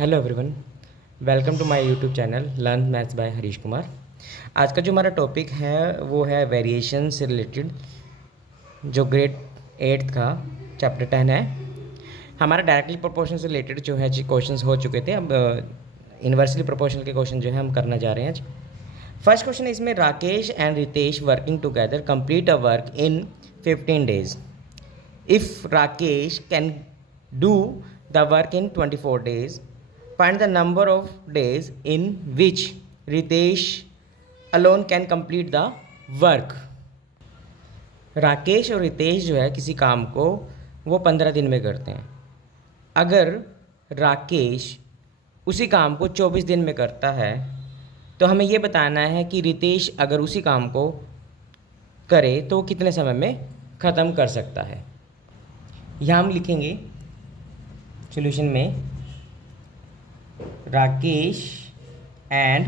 Hello everyone, welcome to my YouTube channel learn maths by Harish Kumar. आज का जो हमारा टॉपिक है वो है वेरिएशन से रिलेटेड, जो ग्रेड 8 का चैप्टर 10 है। हमारा डायरेक्टली प्रोपोर्शन से रिलेटेड जो है जी क्वेश्चंस हो चुके थे। अब इन्वर्सली प्रोपोर्शनल के क्वेश्चन जो है हम करना जा रहे हैं आज। फर्स्ट क्वेश्चन है इसमें, Rakesh and Ritesh working together complete a work in 15 days. If Rakesh can do the work in 24 days, find the number of days in which Ritesh alone can complete the work. Rakesh और रितेश जो है किसी काम को वो 15 दिन में करते हैं। अगर राकेश उसी काम को 24 दिन में करता है तो हमें ये बताना है कि रितेश अगर उसी काम को करे तो कितने समय में ख़त्म कर सकता है। यहाँ हम लिखेंगे सॉल्यूशन में, Rakesh and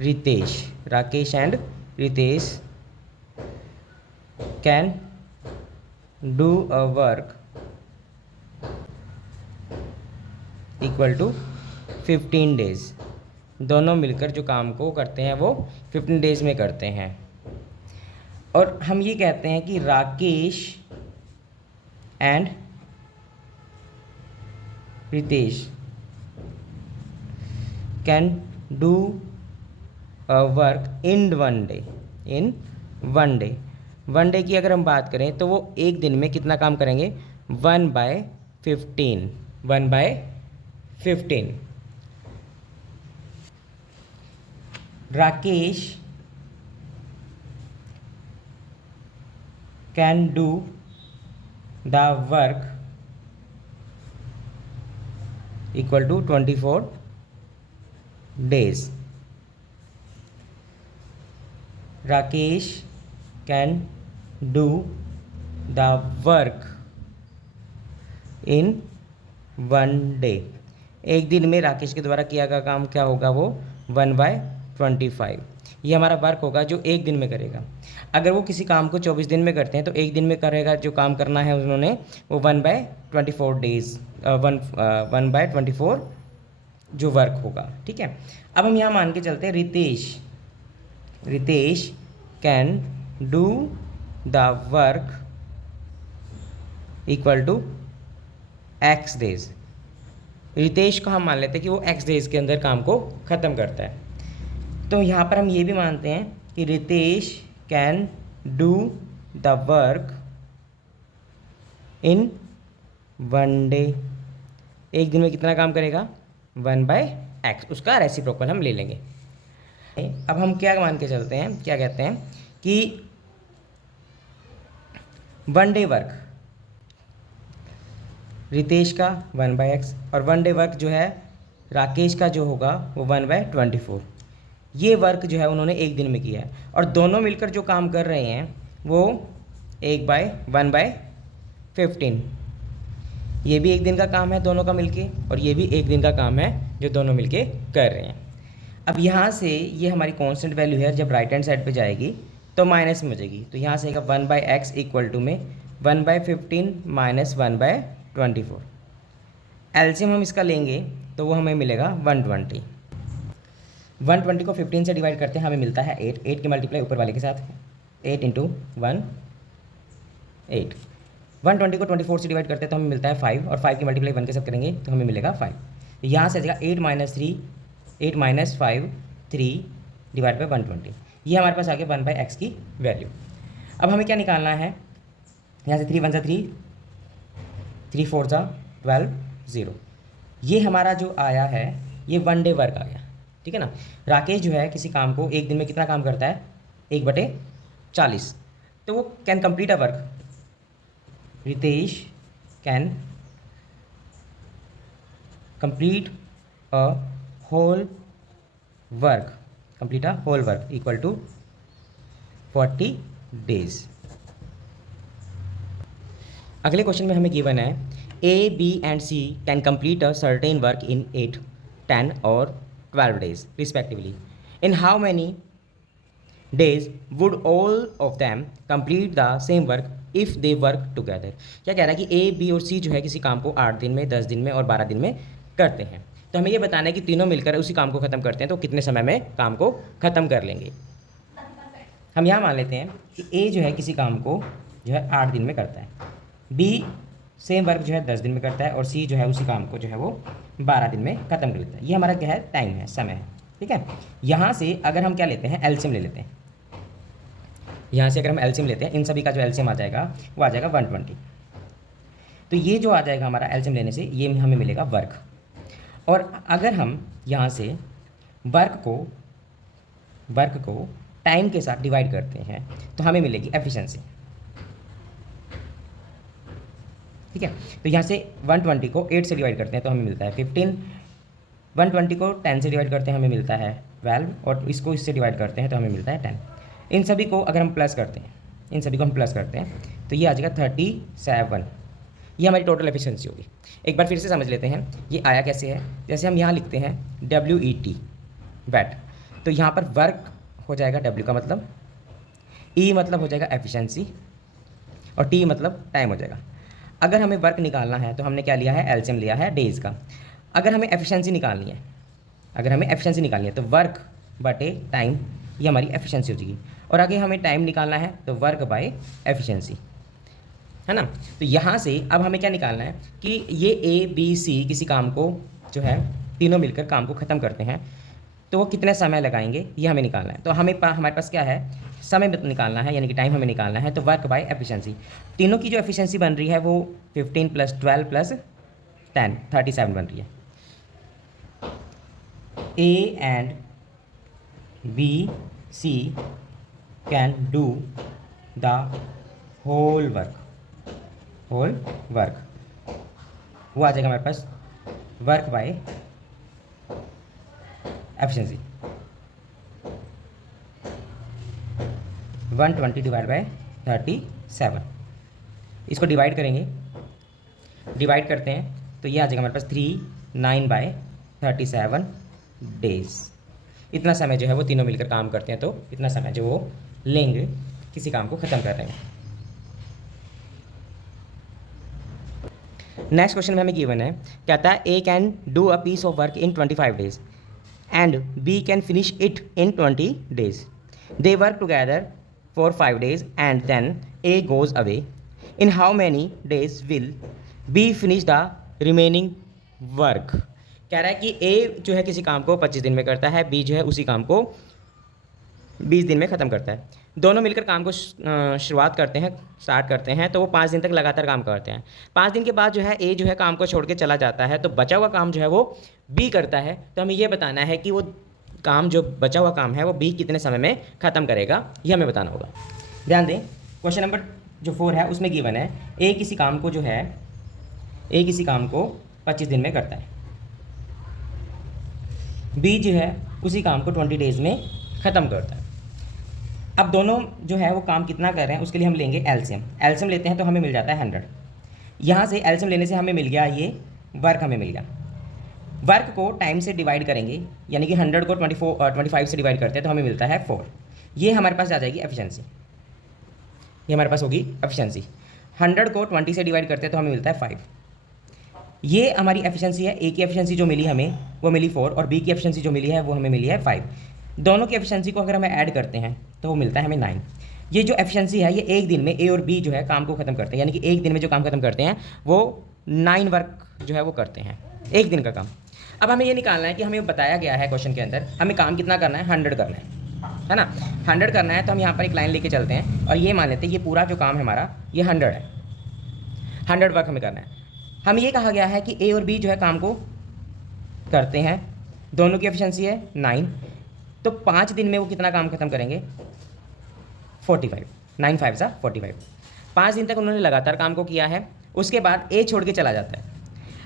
Ritesh can do a work equal to 15 days. दोनों मिलकर जो काम को करते हैं वो 15 डेज में करते हैं। और हम ये कहते हैं कि Rakesh and Ritesh can do a work in one day की अगर हम बात करें तो वो एक दिन में कितना काम करेंगे, 1/15। Rakesh can do the work equal to 24 days. Rakesh can do the work in 1 day. एक दिन में राकेश के द्वारा किया गया काम क्या होगा, वो 1/25। ये हमारा वर्क होगा जो एक दिन में करेगा। अगर वो किसी काम को 24 दिन में करते हैं तो एक दिन में करेगा जो काम करना है उन्होंने वो 1/24 डेज, 1/24 जो वर्क होगा। ठीक है, अब हम यहाँ मान के चलते हैं Ritesh can do the work equal to x days. Ritesh को हम मान लेते हैं कि वो x डेज के अंदर काम को ख़त्म करता है। तो यहाँ पर हम ये भी मानते हैं कि Ritesh can do the work in 1 day. एक दिन में कितना काम करेगा, 1/x। उसका रेसिप्रोकल हम ले लेंगे। अब हम क्या मान के चलते हैं, क्या कहते हैं कि 1 डे वर्क रितेश का 1/x और 1 डे वर्क जो है राकेश का जो होगा वो 1/24। ये वर्क जो है उन्होंने एक दिन में किया है और दोनों मिलकर जो काम कर रहे हैं वो 1/15। ये भी एक दिन का काम है दोनों का मिलके, और ये भी एक दिन का काम है जो दोनों मिलके कर रहे हैं। अब यहाँ से ये हमारी कांस्टेंट वैल्यू है, जब राइट हैंड साइड पे जाएगी तो माइनस में हो जाएगी। तो यहाँ से 1/x इक्वल टू में 1/15 माइनस 1/24। एलसीएम हम इसका लेंगे तो वो हमें मिलेगा 120। 120 को 15 से डिवाइड करते हैं, हमें मिलता है 8 की मल्टीप्लाई ऊपर वाले के साथ 8 × 1 8। 120 को 24 से डिवाइड करते हैं तो हमें मिलता है 5, और 5 की मल्टीप्लाई 1 के साथ करेंगे तो हमें मिलेगा 5। तो यहाँ से आ जाएगा 8 - 5 3 डिवाइड बाई 120। ये हमारे पास आ गया 1/x की वैल्यू। अब हमें क्या निकालना है, यहाँ से 3 × 1 = 3, 3 × 4 = 12 0। ये हमारा जो आया है ये 1 डे वर्क आ गया। ठीक है ना। राकेश जो है किसी काम को एक दिन में कितना काम करता है, 1/40। तो वो can complete a work, Ritesh can complete a whole work equal to 40 days. अगले क्वेश्चन में हमें गिवन है, A, B and C can complete a certain work in 8, 10 और 12 days respectively. In how many days would all of them complete the same work if they work together. क्या कह रहा है कि ए, बी और सी जो है किसी काम को 8 दिन में, 10 दिन में और 12 दिन में करते हैं। तो हमें ये बताना है कि तीनों मिलकर उसी काम को ख़त्म करते हैं तो कितने समय में काम को ख़त्म कर लेंगे। हम यहाँ मान लेते हैं कि ए जो है किसी काम को जो है 8 दिन में करता है, बी सेम वर्क जो है 10 दिन में करता है और सी जो है उसी काम को जो है वो 12 दिन में ख़त्म कर लेता है। ये हमारा क्या है, टाइम है, समय है। ठीक है, यहाँ से अगर हम क्या लेते हैं, एलसीएम ले लेते हैं। यहाँ से अगर हम एलसीएम लेते हैं, इन सभी का जो एलसीएम आ जाएगा वो आ जाएगा 120। तो ये जो आ जाएगा हमारा एलसीएम लेने से, ये हमें मिलेगा वर्क। और अगर हम यहाँ से वर्क को टाइम के साथ डिवाइड करते हैं तो हमें मिलेगी एफिशिएंसी। ठीक है, तो यहाँ से 120 को 8 से डिवाइड करते हैं तो हमें मिलता है 15, 120 को 10 से डिवाइड करते हैं हमें मिलता है 12 और इसको इससे डिवाइड करते हैं तो हमें मिलता है 10। इन सभी को अगर हम प्लस करते हैं, तो ये आ जाएगा 37। ये हमारी टोटल एफिशिएंसी होगी। एक बार फिर से समझ लेते हैं ये आया कैसे है। जैसे हम यहाँ लिखते हैं WET वैट, तो यहाँ पर वर्क हो जाएगा W का मतलब, E मतलब हो जाएगा एफिशिएंसी और T मतलब टाइम हो जाएगा। अगर हमें वर्क निकालना है तो हमने क्या लिया है, एलसीएम लिया है डेज का। अगर हमें एफिशिएंसी निकालनी है, तो वर्क बटे टाइम, ये हमारी एफिशिएंसी हो जाएगी। और आगे हमें टाइम निकालना है तो वर्क बाय एफिशिएंसी, है ना। तो यहाँ से अब हमें क्या निकालना है कि ये ABC किसी काम को जो है तीनों मिलकर काम को ख़त्म करते हैं तो वो कितने समय लगाएंगे, ये हमें निकालना है। तो हमारे पास क्या है, समय निकालना है, यानी कि टाइम हमें निकालना है। तो वर्क बाय एफिशिएंसी, तीनों की जो एफिशिएंसी बन रही है वो 15 + 12 + 10 37 बन रही है। A and B, C can do the whole work, वो आ जाएगा हमारे पास work by efficiency 120 divide by 37। इसको डिवाइड करते हैं तो ये आ जाएगा हमारे पास 39/37 डेज। इतना समय जो है वो तीनों मिलकर काम करते हैं तो इतना समय जो वो लेंगे किसी काम को ख़त्म कर रहे हैं। नेक्स्ट क्वेश्चन में हमें गिवन है, कहता है A can do a piece of work in 25 days and B can finish it in 20 days. They work together for 5 days and then A goes away. In how many days will B finish the remaining work? कह रहा है कि A जो है किसी काम को 25 दिन में करता है, B जो है उसी काम को 20 दिन में ख़त्म करता है। दोनों मिलकर काम को स्टार्ट करते हैं तो वो 5 दिन तक लगातार काम करते हैं। 5 दिन के बाद जो है A जो है काम को छोड़ के चला जाता है तो बचा हुआ काम जो है वो B करता है। तो हमें ये बताना है कि वो काम जो बचा हुआ काम है वो B कितने समय में ख़त्म करेगा, ये हमें बताना होगा। ध्यान दें, क्वेश्चन नंबर जो 4 है उसमें गिवन है A किसी काम को 25 दिन में करता है, B जो है उसी काम को 20 डेज़ में ख़त्म करता है। अब दोनों जो है वो काम कितना कर रहे हैं उसके लिए हम लेंगे एलसीएम लेते हैं तो हमें मिल जाता है 100। यहाँ से एलसीएम लेने से हमें मिल गया ये वर्क, हमें मिल गया। वर्क को टाइम से डिवाइड करेंगे, यानी कि 100 को 25 से डिवाइड करते हैं तो हमें मिलता है 4। ये हमारे पास आ जाएगी एफिशिएंसी, ये हमारे पास होगी एफिशिएंसी। 100 को 20 से डिवाइड करते हैं तो हमें मिलता है 5। ये हमारी एफिशिएंसी है। ए की एफिशिएंसी जो मिली हमें वो मिली 4 और बी की एफिशिएंसी जो मिली है वो हमें मिली है 5। दोनों की एफिशिएंसी को अगर हमें ऐड करते हैं तो वो मिलता है हमें 9। ये जो एफिशिएंसी है ये एक दिन में ए और बी जो है काम को ख़त्म करते हैं, यानी कि एक दिन में जो काम ख़त्म करते हैं वो 9 वर्क जो है वो करते हैं, एक दिन का काम। अब हमें ये निकालना है कि हमें बताया गया है क्वेश्चन के अंदर हमें काम कितना करना है, 100 करना है ना। 100 करना है तो हम यहाँ पर एक लाइन लेके चलते हैं और ये मान लेते हैं ये पूरा जो काम है हमारा ये 100 है, 100 वर्क हमें करना है। हमें ये कहा गया है कि ए और बी जो है काम को करते हैं, दोनों की एफिशिएंसी है 9, तो 5 दिन में वो कितना काम खत्म करेंगे, 45, 9 5 45। 5 दिन तक उन्होंने लगातार काम को किया है। उसके बाद ए छोड़ के चला जाता है।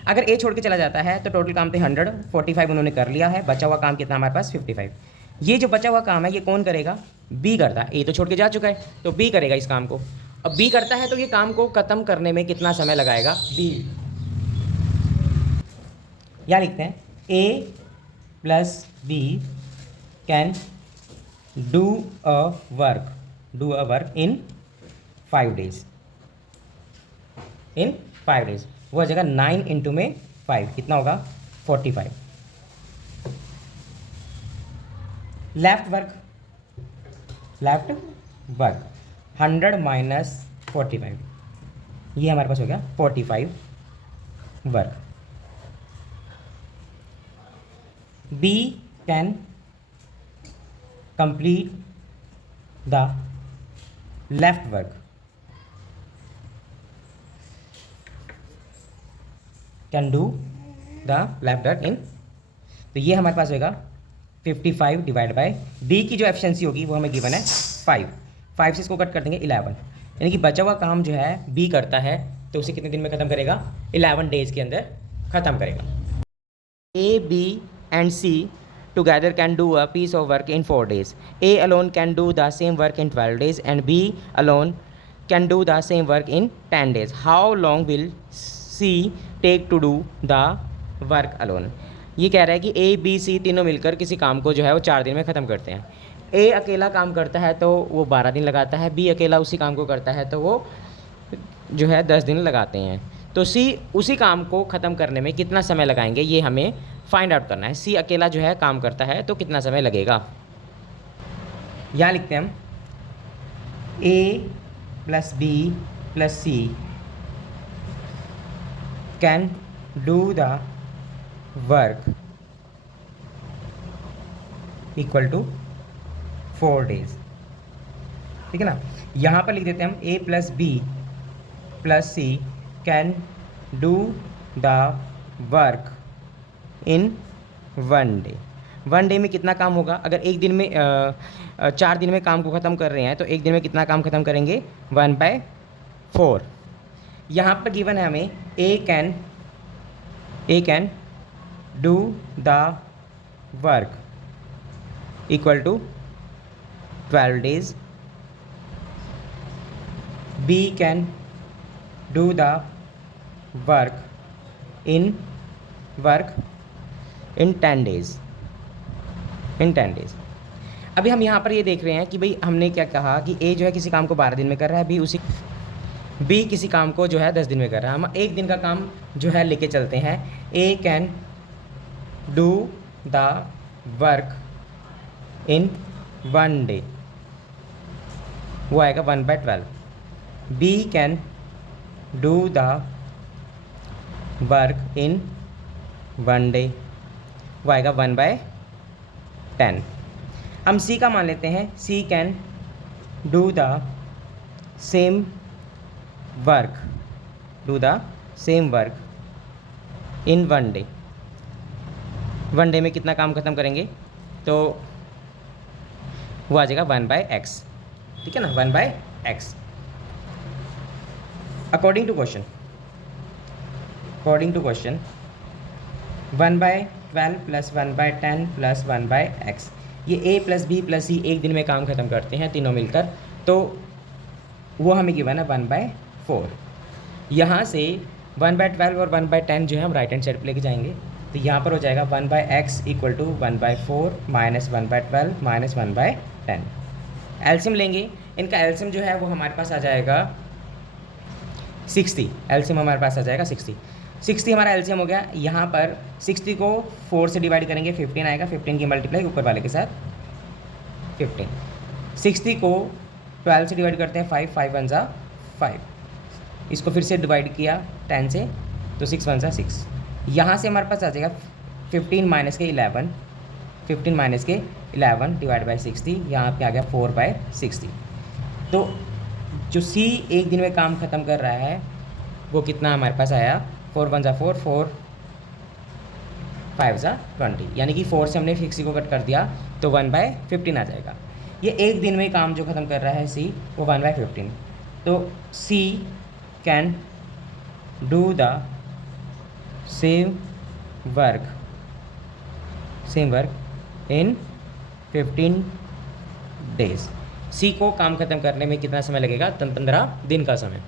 अगर ए छोड़ के चला जाता है तो टोटल काम थे 100, 45 उन्होंने कर लिया है, बचा हुआ काम कितना हमारे पास 55। ये जो बचा हुआ काम है ये कौन करेगा, बी करता है। ए तो छोड़ के जा चुका है तो बी करेगा इस काम को। अब बी करता है तो ये काम को ख़त्म करने में कितना समय लगाएगा, बी। यहाँ लिखते हैं A plus B can do a work in 5 days। In 5 days। वो आ जाएगा 9 इंटू में 5 कितना होगा 45। लेफ्ट वर्क 100 माइनस 45, ये हमारे पास हो गया 45 work. B can complete the left work, can do the left work in, तो ये हमारे पास होगा 55 डिवाइड बाय डी की जो एफिशिएंसी होगी वो हमें गिवन है 5 से इसको कट कर देंगे 11, यानी कि बचा हुआ काम जो है बी करता है तो उसे कितने दिन में ख़त्म करेगा 11 डेज के अंदर ख़त्म करेगा। A B and C together can do a piece of work in 4 days. A alone can do the same work in 12 days and B alone can do the same work in 10 days. How long will C take to do the work alone? ये कह रहा है कि A, B, C तीनों मिलकर किसी काम को जो है वो 4 दिन में ख़त्म करते हैं। A अकेला काम करता है तो वो 12 दिन लगाता है, B अकेला उसी काम को करता है तो वो जो है 10 दिन लगाते हैं। तो C उसी काम को ख़त्म करने में कितना समय लगाएंगे ये हमें फाइंड आउट करना है। C अकेला जो है काम करता है तो कितना समय लगेगा, यहाँ लिखते हैं हम A plus B plus C can do the work equal to 4 days, ठीक है ना। यहाँ पर लिख देते हैं हम A plus B plus C can do the work in 1 day। 1 day में कितना काम होगा, अगर एक दिन में 4 दिन में काम को ख़त्म कर रहे हैं तो एक दिन में कितना काम ख़त्म करेंगे 1/4। यहाँ पर गिवन है हमें A can do the work equal to 12 days, B can do the work in 10 days। अभी हम यहाँ पर ये देख रहे हैं कि भाई हमने क्या कहा कि ए जो है किसी काम को 12 दिन में कर रहा है, बी किसी काम को जो है 10 दिन में कर रहा है। हम एक दिन का काम जो है लेके चलते हैं। A can do the work in 1 day, वो आएगा 1/12। B can do the work in 1 day, वो आएगा 1/10। हम सी का मान लेते हैं, C can do the same work in 1 day। 1 day में कितना काम ख़त्म करेंगे तो वो आ जाएगा 1/x, ठीक है ना, 1/x। According to question 1/12 plus 1/10 plus 1/x, ये a plus b plus c एक दिन में काम ख़त्म करते हैं तीनों मिलकर, तो वो हमें गिवन है 1/4। यहाँ से 1/12 और 1/10 जो है हम राइट हैंड साइड पर लेके जाएंगे, तो यहाँ पर हो जाएगा 1/x equal to 1/4 minus 1/12 minus 1/10। LCM लेंगे, इनका एलसीएम जो है वो हमारे पास आ जाएगा 60। एलसीएम हमारे पास आ जाएगा 60 हमारा एलसीएम हो गया। यहाँ पर 60 को 4 से डिवाइड करेंगे 15 आएगा, 15 की मल्टीप्लाई ऊपर वाले के साथ 15। 60 को 12 से डिवाइड करते हैं 5 1 ज़ा 5, इसको फिर से डिवाइड किया 10 से तो 6 1 ज़ा 6। यहाँ से हमारे पास आ जाएगा 15 माइनस के 11 डिवाइड बाई 60, यहाँ पे आ गया 4/60। तो जो सी एक दिन में काम ख़त्म कर रहा है वो कितना हमारे पास आया, 4 1 ज़ा 4, 4 5 ज़ा 20, यानी कि 4 से हमने 60 को कट कर दिया तो 1/15 आ जाएगा। ये एक दिन में काम जो ख़त्म कर रहा है सी वो 1/15। तो C can do the same work in 15 days। C को काम ख़त्म करने में कितना समय लगेगा, 15 दिन का समय।